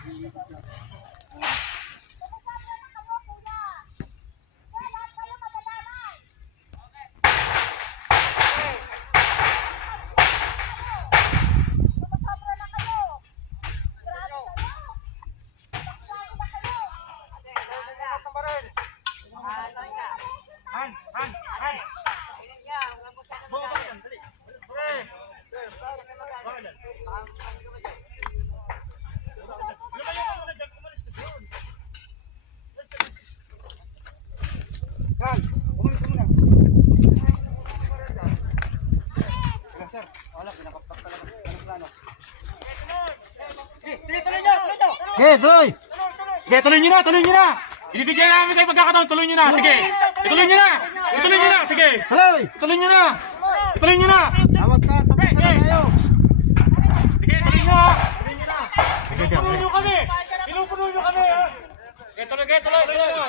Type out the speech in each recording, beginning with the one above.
Sige, tuloy! Sige, tuloy nyo na! Ibibigyan namin kayo pagkakataon, tuloy nyo na, sige! Ituloy nyo na! Sige! Tuloy! Ituloy nyo na! Tawag ka, tapos na tayo! Sige, tuloy nyo ha! Pinupuno nyo kami! Ha? Sige, tuloy! Tuloy!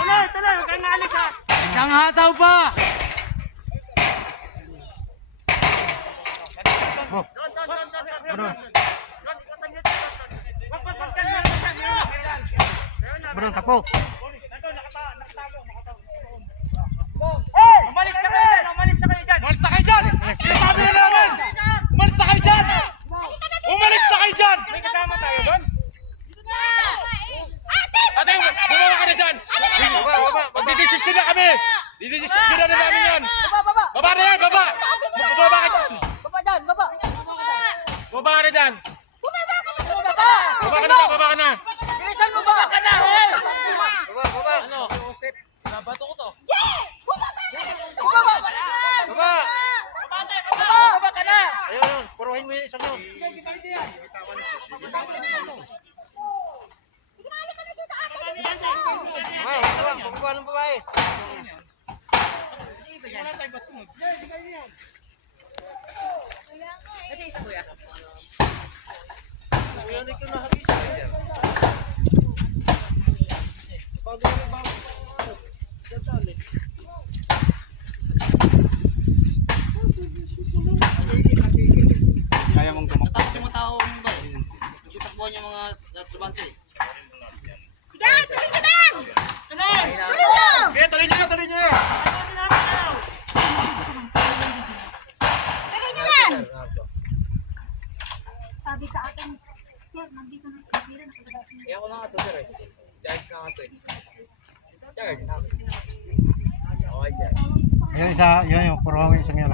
Huwag kang naalis ha! Isang hataw pa! Bro, takbo! Umalis na kayo dyan! Sinasabi na namin! Umalis na kayo dyan! May kasama tayo doon? Ate, bumaba ka na dyan! Magdidesisyon na kami! Didesisyon na namin yan! Baba na yan! Baba ka dyan! Baba ka na dyan! Baba ka na! Bilisan mo ba? Baba ka na! Baba! Ano? Nabato ko to. Baba! Baba ka na! Ayun, puruhin mo yung isang yun. Pagkukuha ng babae. Kasi isa kuya. Kaya mong tumakbo. Natapos yung mga tao mo ba? Nagsitakbuhan yung mga trabante. Sige, tuloy nyo lang! Sige, tuloy nyo na! Tuloy nyo lang! Sabi sa akin, sir, nandito na sa kapira. Kaya ako na nga to sir eh. Charge na nga to eh. Charge. Okay sir. Ayun, yun yung puruhin mo yung isang yun.